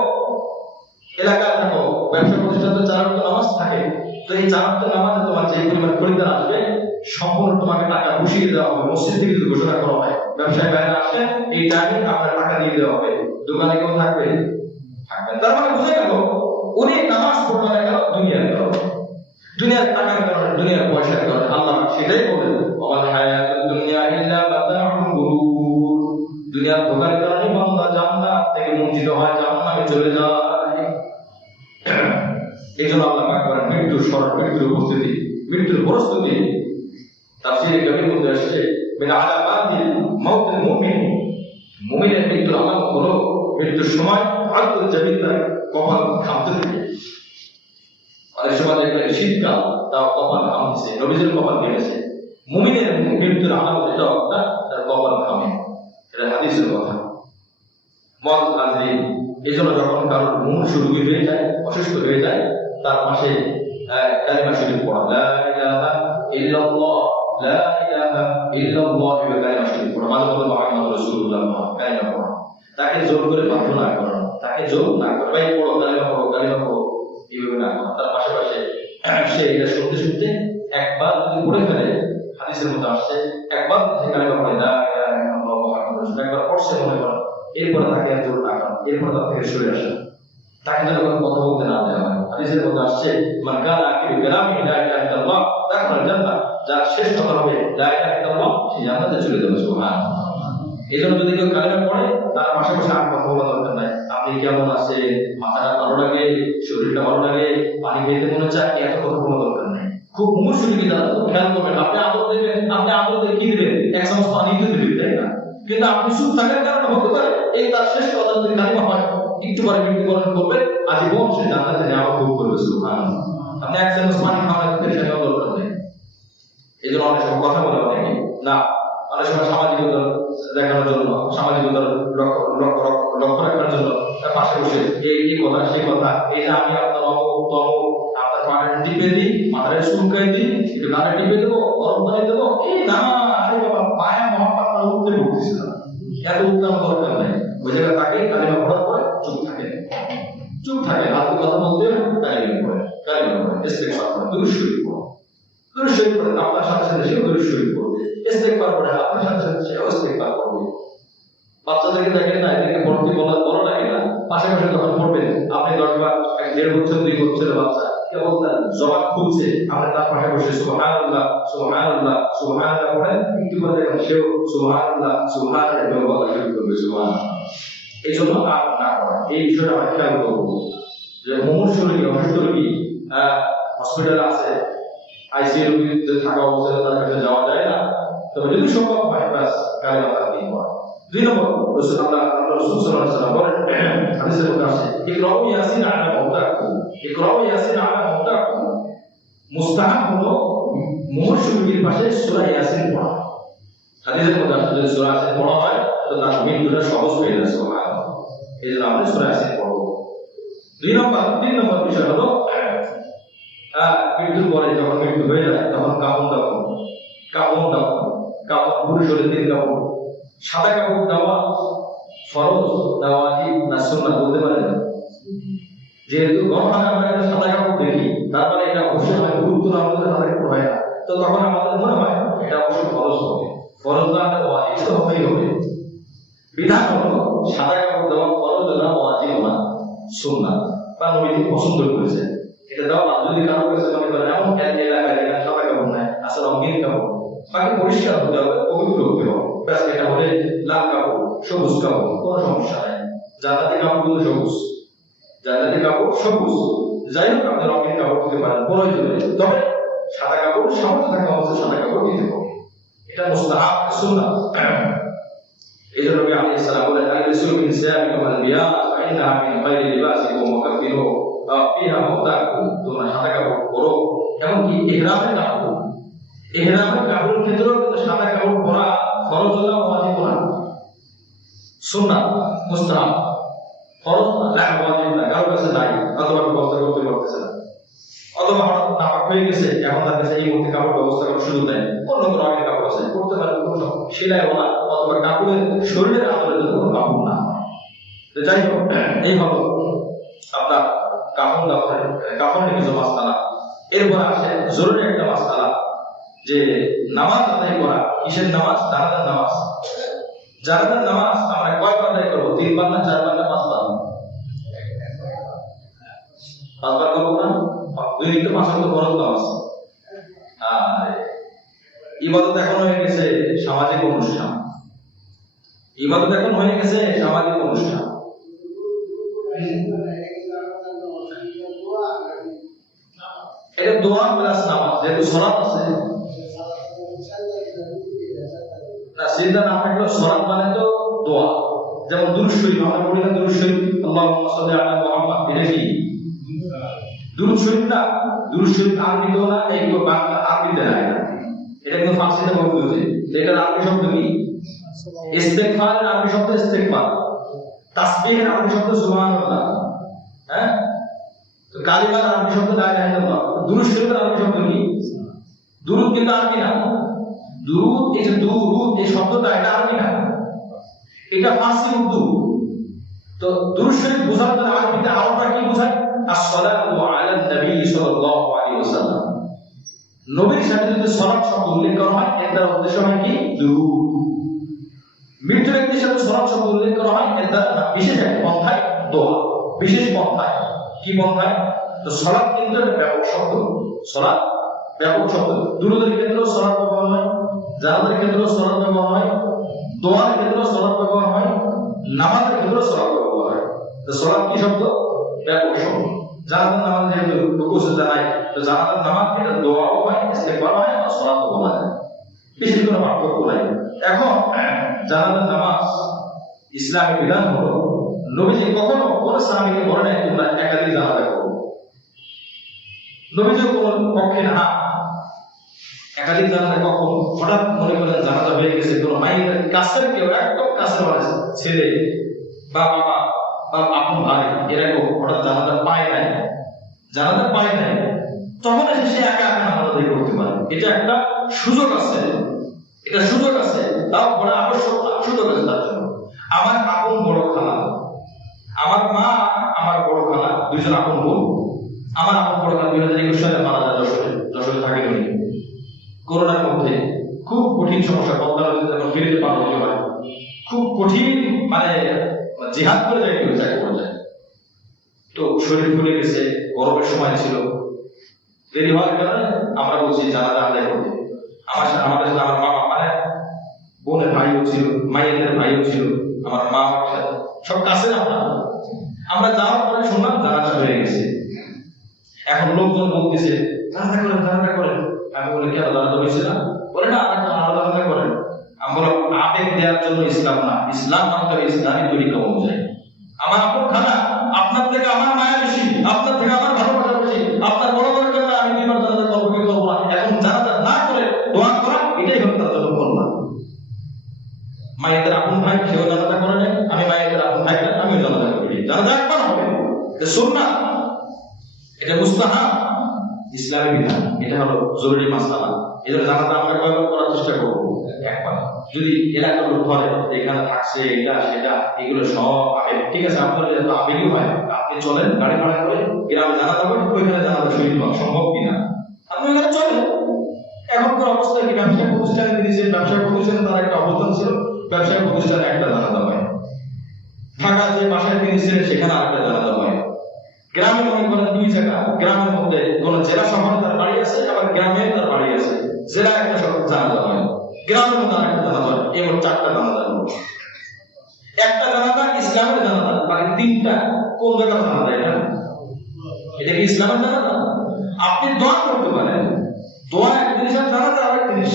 এলাকায় থাকো, ব্যবসা প্রতিষ্ঠানে 4 ওয়াক্ত নামাজ থাকে, তো এই 4 ওয়াক্ত নামাজে তোমার যে পরিমাণ খরিদ্দার আসবে, সম্পূর্ণ তোমাকে টাকা বুঝিয়ে দেওয়া হবে। মসজিদ থেকে যদি ঘোষণা করা হয় ব্যবসায় বাইরে আসে, এই টাইমে আপনার টাকা দিয়ে দেওয়া হবে, দোকানে কেউ থাকবে? তার মানে বুঝে গেল উনি নামাজ পড়বেন না কেন? দুনিয়ার কারণে, দুনিয়ার টাকার কারণে, দুনিয়ার পয়সার কারণে। আল্লাহ সেটাই বলেন, ওয়াল হায়াতুদ দুনিয়া ইল্লা মাতাউল গুরুর। দুনিয়ার ধোঁকার কারণে বান্দা জান্নাত থেকে বঞ্চিত হয়, জাহান্নামে চলে যায়। এই জন্য আল্লাহ পাক বলেন, মৃত্যুর উপস্থিতি, মৃত্যুর প্রস্তুতি। তাফসীরে কবির মধ্যে আসছে, মিন আলামাতিল মাউতিল মুমিন, মুমিনের মৃত্যুর আলামত হলো মৃত্যুর সময় আলকুল জাবিন, তার কপাল ঘামতে থাকে। অনেক সময় দেখবেন শীতকাল, তাও কপাল ঘামছে, নবীজির কপাল ঘেমেছে। মুমিনের মৃত্যুর আলামত এটা একটা, তার কপাল ঘামে। এটা হাদিসের কথা। মত হাজরিন, এই জন্য যখন কারোর মুমূর্ষু রোগী হয়ে যায়, অসুস্থ হয়ে যায়, তার পাশে কালিমা শরীফ পড়া, লা ইলাহা ইল্লাল্লাহ, লা ইলাহা ইল্লাল্লাহ এভাবে কালিমা শরীফ পড়া, মাঝে মধ্যে মুহাম্মদ রাসূলুল্লাহ কালিমা পড়া। তাকে জোর করে বাধ্য না করা, তাকে জোর না করে ভাই পড়ো কালিমা পড়ো কালিমা পড়ো এইভাবে না করা। তার পাশাপাশি সে এটা শুনতে শুনতে একবার যদি পড়ে ফেলে, হাদিসের মধ্যে আসছে একবার যে কালিমা পড়ে লা ইলাহা ইল্লাল্লাহ মুহাম্মাদুর রাসূলুল্লাহ একবার পড়ছে মনে করেন, এরপরে তাকে আর জোর না করা, এরপরে তার থেকে সরে আসা, তাকে যেন কোনো কথা বলতে না দেওয়া হয়। হাদিসের মধ্যে আসছে মান কানা আখিরু কালামি লা ইলাহা ইল্লাল্লাহ দাখালাল জান্নাহ, যার শেষ কথা হবে লা ইলাহা ইল্লাল্লাহ সে জান্নাতে চলে যাবে। সুবহানাল্লাহ। এজন্য যদি কেউ কালিমা পড়ে তার পাশাপাশি আর কথা বলা দরকার নাই। আপনি কেমন আছেন, মাথাটা ভালো লাগে, শরীরটা ভালো লাগে, পানি খেতে মনে চায়, এত কথা বলা দরকার নাই। খুব মুশকিল যারা খুব খেয়াল করবেন, আপনি আদর দেবেন, আপনি আদর দিয়ে কি দিবেন, এক চামচ পানি তো দিবেন, তাই না? কিন্তু আপনি চুপ থাকার কারণে হতে পারে এই তার শেষ কথা যদি কালিমা হয় একটু পরে মৃত্যুবরণ করবে, আজীবন সে জান্নাতে নেওয়া ভোগ করবে। সুবহানাল্লাহ। আপনি এক চামচ পানি খাওয়ার সেটাও দরকার নেই। এই জন্য অনেক সময় কথা বলে অনেকে না, অনেক সময় সামাজিকতা দেখানোর জন্য, সামাজিকতার লক্ষ্য রাখার জন্য তার পাশে বসে এই কথা সেই কথা, এই যে আমি আপনার অমুক তমুক, আপনার পাটা টিপে দিই, মাথায় চুলকাই দিই, একটু গালে টিপে দেবো, গরম পানি দেবো, এই না, আরে বাবা পায়া মহাপাত না উঠতে পড়তেছে না, এত উত্তম দরকার নেই। ওই জায়গায় তাকে কালিমা পড়ার পরে চুপ থাকে, চুপ থাকে, আর কথা বলতে কালিমা পড়ে, কালিমা পড়ে, ইস্তেগফার করে, দুরূদ শরীফ পড়ে, দুরূদ শরীফ পড়ে, আপনার সাথে সাথে সেও দুরূদ শরীফ পড়বে, ইস্তেগফার করে, আপনার সাথে সাথে সেও ইস্তেগফার করবে। বাচ্চাদেরকে দেখেন না, এদেরকে পড়তে বড় লাগে না, পাশাপাশি যখন পড়বেন আপনি 10 বার 1.5 বছর 2 বছরের বাচ্চা কেবল তার জবান খুলছে, আপনি তার পাশে বসে সুবহানাল্লাহ সুবহানাল্লাহ সুবহানাল্লাহ পড়েন, একটু করে দেখেন সেও সুবহানাল্লাহ সুবহানাল্লাহ বলা শুরু করবে। সুবহানাল্লাহ। এই জন্য আর না করা, এই বিষয়টা আমরা খেয়াল করবো যে মুমূর্ষু রোগী, অসুস্থ রোগী হসপিটালে আছে, আইসিইউ রোগীতে থাকা অবস্থায় তার কাছে যাওয়া যায় না, তবে যদি সম্ভব হয় বাস কালিমা তার দিয়ে পড়া। 2 নম্বর রাসূল সাল্লাল্লাহু আলাইহি ওয়াসাল্লাম বলেন, হাদিসের মধ্যে আছে ইকরাউ ইয়াসিন আলা মাউতাকুম, ইকরাউ ইয়াসিন আলা মাউতাকুম, মুস্তাহাব হলো মুমূর্ষু রোগীর পাশে সূরা ইয়াসিন পড়া। হাদিসের মধ্যে আছে যদি সূরা ইয়াসিন পড়া হয় তো তার মৃত্যুটা সহজ হয়ে যায়। সুবহানাল্লাহ। এই জন্য আমরা সূরা ইয়াসিন পড়ব। 3 নম্বর বিষয় হলো মৃত্যুর পরে যখন মৃত্যু হয়ে যায় তখন কাফন দাফন, পুরুষ হলে 3 কাপড়, সাদা কাপড় দেওয়া ফরজ না ওয়াজিব না সুন্নাহ বলতে পারেন না, যেহেতু গণহারে আমরা একটা সাদা কাপড় দেখি তার মানে এটা অবশ্যই হয় গুরুত্ব না হলে সাদা কাপড় হয় না, তো তখন আমাদের মনে হয় এটা অবশ্যই ফরজ হবে, ফরজ না ওয়াজিব তো হবেই হবে। বিধান হলো সাদা কাপড় দেওয়া ফরজ না ওয়াজিব না সুন্নাহ, বা নবী পছন্দ করেছেন এটা দেওয়া। যদি কারো কাছে মনে করেন এমন এলাকায় যেখানে সাদা কাপড় নাই, আসলে রঙিন কাপড়, বাকি পরিষ্কার হতে হবে, পবিত্র হতে হবে, ব্যাস এটা হলে লাল কাপড় সবুজ কাপড় কোনো সমস্যা নাই। জান্নাতি কাপড়গুলো সবুজ, জান্নাতি কাপড় সবুজ, যাই হোক আপনি রঙিন কাপড় দিতে পারেন প্রয়োজনে, তবে সাদা কাপড় সামর্থ্য থাকা অবস্থায় সাদা কাপড় দিতে হবে, এটা মুস্তাহাব সুন্নাহ। এই জন্য নবী আলাইহিস সালাম বলেন আল-রাসূল মিন সাবিকুম আল-বিয়া ফা ইন্নাহা মিন খায়রি লিবাসিকুম ওয়া কাফিনু ফিহা মাউতাকুম, তোমরা সাদা কাপড় পরো, এমনকি ইহরামের কাপড়, ইহরামের কাপড়ের ভিতরেও কিন্তু সাদা কাপড় পরা ফরজ না ওয়াজিব না, সুন্নাহ মুস্তাহাব, ফরজ না ওয়াজিব না, কারো কাছে নাই অথবা ব্যবস্থা করতে পারতেছে না, অথবা হঠাৎ নাপাক হয়ে গেছে, এখন তার কাছে এই মুহূর্তে কাপড় ব্যবস্থা করার সুযোগ নেই, অন্য কোনো রঙের কাপড় আছে করতে পারে, কোনো সেলাই না, অথবা কাপড়ের শরীরের আদরের জন্য কোনো কাপড় না। তো যাই হোক, এই হলো আপনার কাফনের কিছু মাসআলা। এরপর আসে জরুরি একটা মাসআলা যে নামাজ আদায় করা, কিসের নামাজ? জানাজার নামাজ। জানাজার নামাজ আমরা কয়বার আদায় করবো? 3 বার না 4 বার না 5 বার? 5 বার করবো না? 2 মিনিট 5 বার তো ফরজ নামাজ। ইবাদত এখন হয়ে গেছে সামাজিক অনুষ্ঠান, ইবাদত এখন হয়ে গেছে সামাজিক অনুষ্ঠান। এটা দোয়া প্লাস নামাজ, যেহেতু সালাত আছে না, সিজদা না থাকলে সালাত মানে তো দোয়া, যেমন দুরূদ শরীফ আমরা পড়ি না, দুরূদ শরীফ আল্লাহুম্মা সাল্লি আলা মুহাম্মাদ, এটা কি দুরূদ শরীফ না? দুরূদ শরীফ আরবিতে না, এই তো বাংলা আরবিতে না, এটা কিন্তু ফারসিতে বলতে হচ্ছে। এটার আরবি শব্দ কি? ইস্তেগফারের আরবি শব্দ ইস্তেগফার, তাসবিহের আরবি শব্দ সুবহানাল্লাহ। হ্যাঁ, তো কালিমার আরবি শব্দ লা ইলাহা ইল্লাল্লাহ। দুরূদ শরীফের আরবি শব্দ কি? দুরূদ কিন্তু আরবি না। দুরূদ, এই যে দুরূদ এই শব্দটা এটা আরবি না, এটা ফার্সি উর্দু। তো দুরূদ শরীফ বোঝার জন্য আরবিতে আরবটা কি বোঝায়? আসসালাতু আলান নবী সাল্লাল্লাহু আলাইহি ওয়াসাল্লাম। নবীর সাথে যদি সালাত শব্দ উল্লেখ করা হয় এর দ্বারা উদ্দেশ্য হয় কি? দুরূদ। মৃত ব্যক্তির সাথে সালাত শব্দ উল্লেখ করা হয় এর দ্বারা বিশেষ এক পন্থায় দোয়া, বিশেষ পন্থায়। কি পন্থায়? তো সালাত কিন্তু একটা ব্যাপক শব্দ, সালাত ব্যাপক শব্দ। দুরূদের ক্ষেত্রেও সালাত ব্যবহার হয়, জানাজার ক্ষেত্রেও সালাত ব্যবহার হয়, দোয়ার ক্ষেত্রেও সালাত ব্যবহার হয়, নামাজের ক্ষেত্রেও সালাত ব্যবহার হয়। তো সালাত কি শব্দ? ব্যাপক শব্দ। জানাজার নামাজ যেহেতু রুকু সিজদা নাই, তো জানাজার নামাজ এটা দোয়াও হয়, ইস্তেগফার হয়, আর সালাতও বলা যায়, বেশি কোনো পার্থক্য নাই। এখন জানাজার নামাজ ইসলামী বিধান হলো, নবীজি কখনো কোন সাহাবীকে বলে নাই তোমরা একাধিক জানাজা করো। নবীজি কোন পক্ষে না একাধিক জানাজা কখন। হঠাৎ মনে করেন জানাজা হয়ে গেছে, কোন মায়ের কাছের কেউ, একদম কাছের মানুষ, ছেলে বা বাবা বা আপন ভাই, এরকম হঠাৎ জানাজা পায় নাই, জানাজা পায় নাই, তখন এসে সে একা একা নামাজ আদায় করতে পারে। এটা একটা সুযোগ আছে, এটা সুযোগ আছে, তাও বড় আবশ্যক না, সুযোগ আছে তার জন্য। আমার আপন বড় খালা, আমার মা, আমার বড় খালা, দুইজন আপন বোন। আমার আপন বড় খালা 2021 সালে মারা যায় যশোরে থাকে উনি। করোনার মধ্যে খুব কঠিন সমস্যা, পদ্মা নদীতে যখন ফিরতে পার হতে হয়, খুব কঠিন, মানে জিহাদ করে যাইতে হয়েছে এক পর্যায়ে। তো শরীর ফুলে গেছে, গরমের সময় ছিল, দেরি হওয়ার কারণে আমরা বলছি জানাজা আদায় করতে। আমাদের সাথে আমার মা, মানে বোনের ভাইও ছিল, মায়েদের ভাইও ছিল, আমার মা সব কাছে। আমরা যাওয়ার পরে শুনলাম জানাজা হয়ে গেছে। এখন লোকজন বলতেছে জানাজা করেন, জানাজা করেন। আমি বলি কেন জানাজা হয়েছে না? বলে না, জানাজা করেন। আমি বললাম আবেগ দেওয়ার জন্য ইসলাম না, ইসলাম মানতে হবে ইসলামী তরিকা অনুযায়ী। আমার আপন খানা, আপনার থেকে আমার মায়া বেশি, আপনার থেকে আমার ভালোবাসা বেশি, আপনার বড় বড় জন্য আমি দুইবার জানাজা করবো কি করবো না। এখন জানাজা না করে দোয়া করা, এটাই হলো তার জন্য কল্যাণ। মায়েদের আপন ভাই সেও জানাজা করে নেয়, আমি মায়েদের আপন ভাই আমিও জানাজা করি। জানাজা একবার হবে, এটা সুন্নাহ, এটা মুস্তাহাব, ইসলামী বিধান, এটা হলো জরুরি মাসআলা। এজন্য জানাজা আমরা কয়বার করার চেষ্টা করব? একবার। যদি এলাকার লোক ধরে এখানে থাকছে এটা সেটা, এগুলো সব আবেগ, ঠিক আছে, আপনার যেহেতু আবেগই হয়, আপনি চলেন গাড়ি ভাড়া করে গ্রামে জানাজা হবে, ওইখানে জানাজা শহীদ হওয়া সম্ভব কিনা, আপনি ওখানে চলেন। এখনকার অবস্থা কি, ব্যবসায়িক প্রতিষ্ঠানে দিয়েছে, ব্যবসায়িক প্রতিষ্ঠানে তার একটা অবস্থান ছিল, ব্যবসায়িক প্রতিষ্ঠানে একটা জানাজা হয়, ঢাকা যে বাসায় কিনেছিলেন সেখানে আরেকটা জানাজা হয়। গ্রামে মনে করেন দুই জায়গা, গ্রামের মধ্যে কোন জেলা শহরে তার বাড়ি আছে, আবার গ্রামে তার বাড়ি আছে, জেলা একটা শহর জানাজা হয়, গ্রামের মধ্যে আরেকটা জানাজা হয়, এবার চারটা জানাজা হলো। একটা জানাজা ইসলামের জানাজা, বাকি তিনটা কোন জায়গার জানাজা? এটা কি ইসলামের জানাজা? আপনি দোয়া করতে পারেন, দোয়া এক জিনিস আর জানাজা আরেক জিনিস।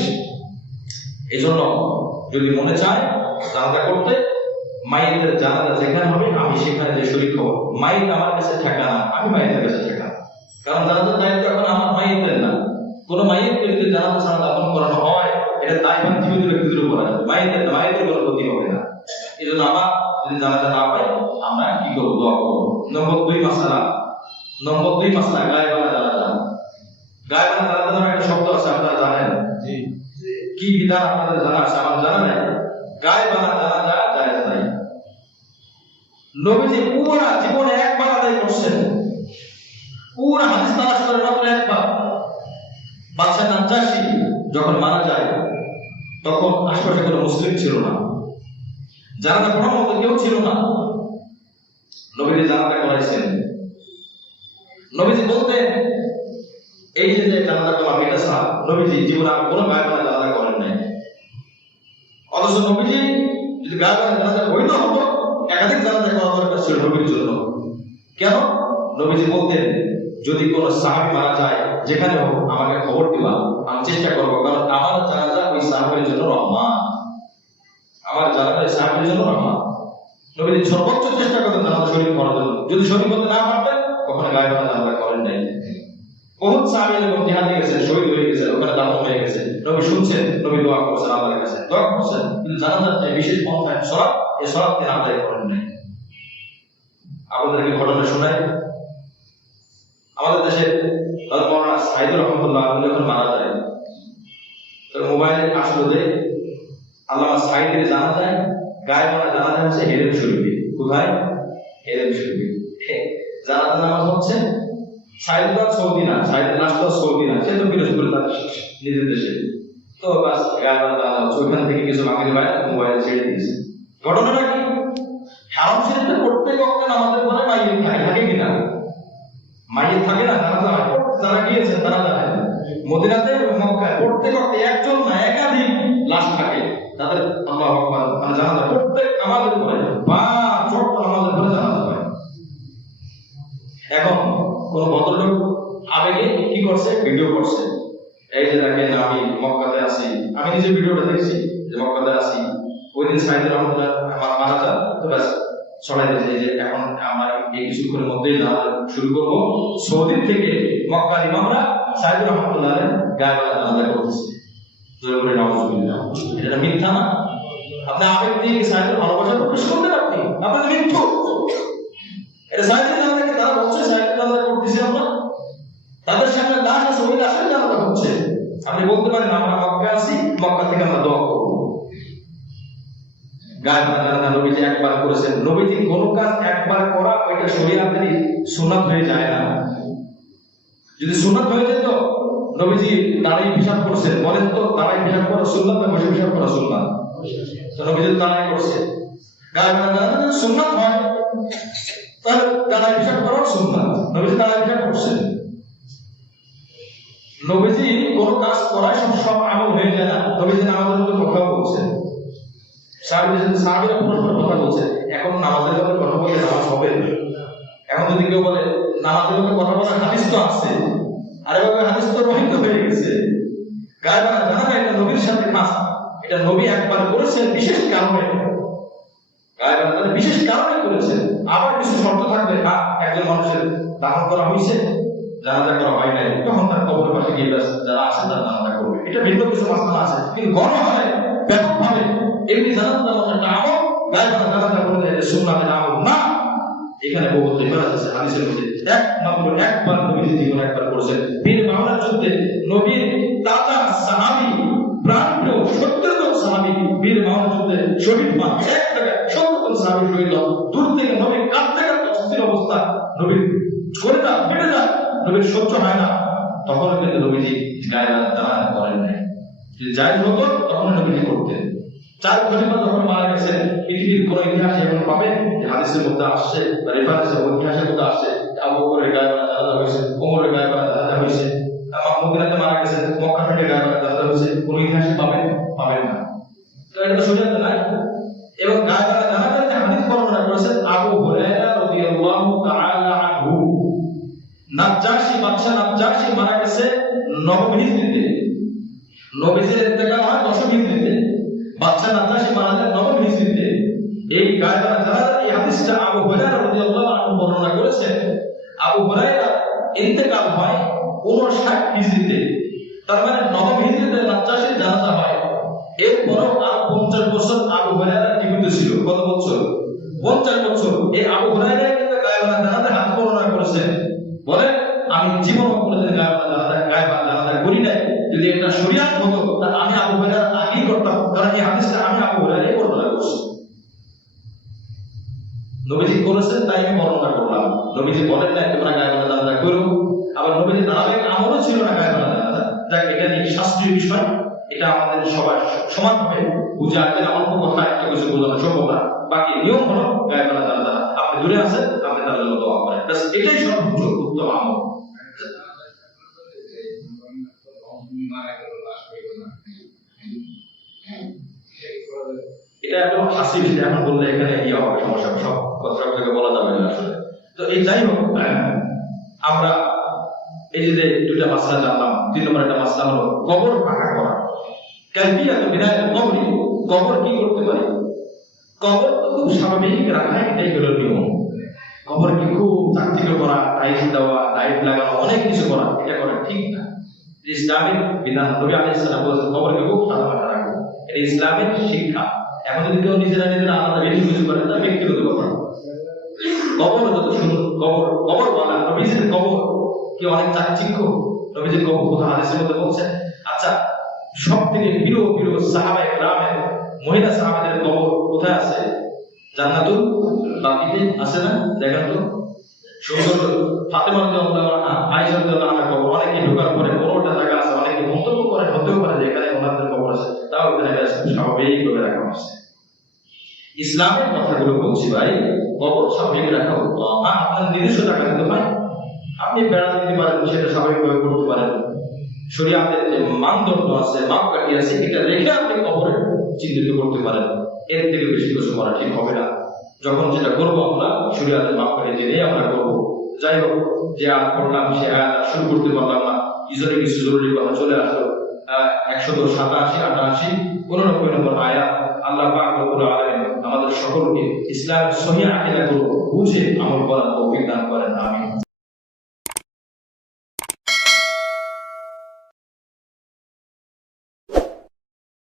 এই জন্য যদি মনে চায় জানাজা করতে, মায়েদের জানাজা যেখানে হবে আমি সেখানে যে শরীক হব। মায়ের আমার কাছে ঠেকা না, আমি মায়েদের কাছে ঠেকা, কারণ জানাজার দায়িত্ব এখন আমার মায়েদের না। কোন মায়ের যদি জানাজা ছাড়া দাফন করানো হয়, এটা দায়ভার জীবিত ব্যক্তিদের উপর আছে, মায়েদের না, মায়েদের কোনো ক্ষতি হবে না। এই জন্য আমার যদি জানাজা না পাই, আমরা কি করবো? দোয়া করবো। নম্বর 2 মাসআলা, নম্বর 2 মাসআলা গায়েবানা জানাজা। গায়েবানা জানাজা নামে একটা শব্দ আছে, আপনারা জানেন? জি। কি বিধান আপনাদের জানা আছে? আমার জানা নাই। গায়েবানা জানাজা জায়েজ নাই। নবীজি পুরা জীবনে একবার আদায় করছেন, পুরা হাদিস তালাশ করে মাত্র একবার। বাদশা নাজ্জাশী যখন মারা যায়, তখন আশেপাশে কোনো মুসলিম ছিল না, জানাজা পড়ার মতো কেউ ছিল না। নবীজি জানাজা করাইছেন। নবীজি বলতেন এই যে জানাজা করা এটা সার, নবীজি জীবনে আর কোনো গায়েবানা জানাজা করেন নাই। অথচ নবীজি যদি গায়েবানা জানাজা হইতো হতো, একাধিক জানাজা করা দরকার ছিল নবীর জন্য। কেন? নবীজি বলতেন যদি কোন সাহাবী মারা যায়, যেখানে হোক আমাকে খবর দিবা, আমি চেষ্টা করবো, কারণ আমার জানাজা ওই সাহাবীর জন্য রহমান, আমার জানাজা ওই সাহাবীর জন্য রহমান। নবীজি সর্বোচ্চ চেষ্টা করতেন জানাজা শরীক করার জন্য। যদি শরীক করতে না পারতেন, কখনো গায়েবানা জানাজা করেন নাই। বহুত সাহাবী যখন জিহাদে গেছে, শহীদ হয়ে গেছে, ওখানে দাফন হয়ে গেছে, নবী শুনছেন, নবী দোয়া করছেন আল্লাহর কাছে, দোয়া করছেন, কিন্তু জানাজার যে বিশেষ পন্থায় সালাত, এই সালাত তিনি আদায় করেন নাই। আপনাদেরকে ঘটনা শোনাই। বাংলাদেশে মৌলানা সাইদুর রহমতুল্লাহ যখন মারা যায়, মোবাইলে আসলো যে আল্লামা সাইদের জানা যায়, গায়েবানা জানা যায় হচ্ছে হেরেম শরীফে। কোথায়? হেরেম শরীফে জানাজা নামাজ হচ্ছে। সাইদুর সৌদি না, সাইদের রাষ্ট্র সৌদি না, সে তো বিরোধ করে তার নিজের দেশে। তো বাস গায়েবানা জানা হচ্ছে, ওইখান থেকে কিছু বাঙালি ভাই মোবাইল ছেড়ে দিয়েছে। ঘটনাটা কি? হারাম শরীফে প্রত্যেক ওয়াক্তে নামাজের পরে মাইয়িত থাকে কিনা? মাইয়িত থাকে না, যারা গিয়েছে তারা জানে। মদিনাতে মক্কায় প্রত্যেক ওয়াক্তে একজন না একাধিক লাশ থাকে, তাদের আল্লাহু আকবার মানে জানাজা প্রত্যেক নামাজের পরে বা ছোট নামাজের পরে জানাজা হয়। এখন কোন ভদ্রলোক আবেগে কি করছে? ভিডিও করছে, এই যে দেখেন আমি মক্কাতে আছি, আমি নিজে ভিডিওটা দেখছি যে মক্কাতে আছি, ওই দিন সাইদুর রহমতুল্লাহ মারা যান, তো ব্যাস ছড়াই দিয়েছে যে এখন আমরা এই কিছুক্ষণের মধ্যেই জানাজা শুরু করবো। সৌদি থেকে মক্কার ইমামরা সাইদুর রহমতুল্লাহ গায়েবানা জানাজা করতেছে। জোরে করে নাউজুবিল্লাহ। এটা মিথ্যা না? আপনি আবেগ দিয়ে কি সাইদুর ভালোবাসা প্রকাশ করবেন? আপনি মিথ্যু। এটা সাইদুর জানাজাকে তারা বলছে সাইদুর জানাজা করতেছি আমরা, তাদের সামনে লাশ আছে, ওই লাশের জানাজা হচ্ছে। আপনি বলতে পারেন আমরা মক্কা আছি, মক্কা থেকে আমরা দোয়া করবো। গায়েবানা জানাজা নবীজি একবার করেছেন। নবীজি কোন কাজ একবার করা ওইটা শরীয়তেরই সুন্নাত হয়ে যায় না। যদি সুন্নাত হয়ে যেত, নবীজি দাঁড়িয়ে পেশাব করছেন, বলেন তো দাঁড়িয়ে পেশাব করা সুন্নাত না বসে পেশাব করা সুন্নাত? তো নবীজি দাঁড়িয়ে করছে। গায়েবানা জানাজা সুন্নাত হয়, তাহলে দাঁড়িয়ে পেশাব করাও সুন্নাত। নবীজি দাঁড়িয়ে পেশাব করছেন। নবীজি কোন কাজ করায় সব আমল হয়ে যায় না। নবীজি নামাজের মধ্যে কথা বলছেন, সাহাবীরা পরস্পর কথা বলছে, এখন নামাজের ব্যাপারে কথা বলে নামাজ হবে না। এখন যদি কেউ বলে নামাজের ব্যাপারে কথা বলার হাদিস তো আছে, আর এভাবে হাদিস তো রহিত হয়ে গেছে। গায়েবানা জানাজা এটা নবীর সাথে খাস, এটা নবী একবার করেছেন বিশেষ কারণে, গায়েবানা জানাজা বিশেষ কারণে করেছেন। আবার কিছু শর্ত থাকবে, না একজন মানুষের দাফন করা হয়েছে, জানাজা করা হয় নাই, তখন তার কবরের পাশে গিয়ে যারা আছে তারা জানাজা করবে। এটা ভিন্ন কিছু মাসলা আছে, কিন্তু গণভাবে ব্যাপকভাবে এমনি জানাজা নামাজ একটা আমল, গায়েবানা জানাজা করতে এটা সুন্নাতের আমল না। এখানে বহুত রিফারেন্স আছে হাদিসের মধ্যে। একমাত্র একবার নবীজি জীবনে একবার করেছেন, বীর বাংলার যুদ্ধে নবীর তাজা সাহাবী, প্রাণপ্রিয় 70 জন সাহাবী বীর বাংলার যুদ্ধে শহীদ হন। এক জায়গায় 70 জন সাহাবী শহীদ হন। দূর থেকে নবী কাঁদতে কাঁদতে অস্থির অবস্থা, নবীর শরীরটা ফেটে যায়, নবীর সহ্য হয় না। তখন কিন্তু নবীজি গায়েবানা জানাজা করেন নাই। যদি জায়েজ হতো তখন নবীজি করতেন। 4 খলিফা যখন মারা গেছেন, পৃথিবীর কোন ইতিহাসে এমন পাবেন যে হাদিসের মধ্যে আসছে বা রেফারেন্সে ইতিহাসের মধ্যে আসছে আবু বকরের গায়েবানা জানাজা হয়েছে, ওমরের গায়েবানা জানাজা হয়েছে, মদিনাতে মারা গেছেন, মক্কা থেকে গায়েবানা জানাজা হয়েছে, কোন ইতিহাসে পাবেন না। তো এটা তো শরীয়তে নাই। এবং গায়েবানা জানাজার যে হাদিস বর্ণনা করেছেন আবু হুরায়রা রাদিয়াল্লাহু তাআলা আনহু, নাজ্জাশী বাদশা নাজ্জাশী মারা গেছে 9 হিজরিতে, নবীজির ইন্তেকাল হয় 10 হিজরিতে, বাদশা নাজ্জাশী মারা যায় 9 হিজরিতে। এই গায়েবানা জানাজার এই হাদিসটা আবু হুরায়রা রাদিয়াল্লাহু আনহু বর্ণনা করেছেন। আবু হুরায়রা ইন্তেকাল হয় 59 হিজরিতে, তার মানে 9 হিজরিতে নাজ্জাশীর জানাজা হয়। এরপরও আর 50 বছর আবু হুরায়রা জীবিত ছিল। কত বছর? 50 বছর। এই আবু হুরায়রা কিন্তু গায়েবানা জানাজার হাদিস বর্ণনা করেছেন, বলেন আমি জীবন কোনোদিন গায়েবানা জানাজা করি নাই। যদি এটা শরীয়ত হতো তাহলে আমি আবু হুরায়রা আগেই করতাম, কারণ এই হাদিসটা আমি আবু হুরায়রাই বর্ণনা করছি। নবীজি করেছেন তাই আমি বর্ণনা করলাম। নবীজি বলেন না তোমরা গায়েবানা জানাজা করো, আবার নবীজি ধারাবাহিক আমলও ছিল না গায়েবানা জানাজা। যাক, এটা নিয়ে শাস্ত্রীয় বিষয়, এটা আমাদের সবার সমানভাবে বুঝে আসলে অল্প কথা একটা কিছু বোঝানো সম্ভব না। বাকি নিয়ম হলো গায়েবানা জানাজা আপনি দূরে আছেন, আপনি তার জন্য দোয়া করেন, এটাই সর্বোচ্চ উত্তম আমল। এটা একদম হাসি বিষয়, এখন বললে এখানে ইয়ে হবে, সমস্যা, সব কথা থেকে বলা যাবে না আসলে। তো এই যাই হোক, আমরা এই যে দুইটা মাসলা জানলাম। 3 নম্বর একটা মাসলা হলো কবর ফাঁকা করা। কাইফিয়াত বিনায়াত কবরি, কবর কি করতে পারি? কবর তো খুব স্বাভাবিক রাখা, এটাই হলো নিয়ম। কবর কি খুব চাকচিক্য করা, টাইলস দেওয়া, লাইট লাগানো, অনেক কিছু করা, এটা করা ঠিক না। ইসলামিক বিধান, নবী আলাইহিস সালাম বলেছেন কবরকে খুব সাধারণ রাখো, এটা ইসলামের শিক্ষা। এখন যদি কেউ নিজেরা আলাদা বেশি কিছু করে তার ব্যক্তিগত ব্যাপার। কবর যত সুন্দর, কবর বলা নবীজির কবর কি অনেক চাকচিক্য? নবীজির কবর কোথাও হাদিসের মধ্যে বলছেন? আচ্ছা, সব থেকে প্রিয় প্রিয় সাহাবায়ে কেরামের মহিলা সাহাবাদের কবর কোথায় আছে? জান্নাতুল বাকিতে আছে না? দেখেন তো, সুন্দর। ফাতেমা রাদিয়াল্লাহু আনহা, আয়েশা রাদিয়াল্লাহু আনহা কবর অনেকে ঢোকার পরে কোনটা জায়গা আছে, অনেকে মন্তব্য করে, হতেও পারে যে এখানে ওনাদের কবর আছে, তাও এখানে স্বাভাবিকভাবে রাখা হচ্ছে। ইসলামের কথাগুলো বলছি ভাই, কবর স্বাভাবিক রাখা উত্তম। আপনার নিজস্ব টাকা দিতে হয়, আপনি বেড়া দিতে পারেন, সেটা স্বাভাবিকভাবে করতে পারেন। শরীয়তের যে মানদণ্ড আছে, মাপকাঠি আছে, এটা রেখে আপনি কবরে চিহ্নিত করতে পারেন। এর থেকে বেশি কিছু করা ঠিক হবে না। যখন যেটা করবো আমরা শরীয়তের মাপকাঠি জেনেই আমরা করবো। যাই হোক, যে আয়াত পড়লাম সে আয়াত শুরু করতে পারলাম না, ইজরে কিছু জরুরি কথা চলে আসলো। 187, 88, 89 নম্বর আয়াত। আল্লাহ পাক রব্বুল আলামিন আমাদের সকলকে ইসলামের সহিহ আকীদা বুঝে আমল করার তৌফিক দান করেন। আমিন।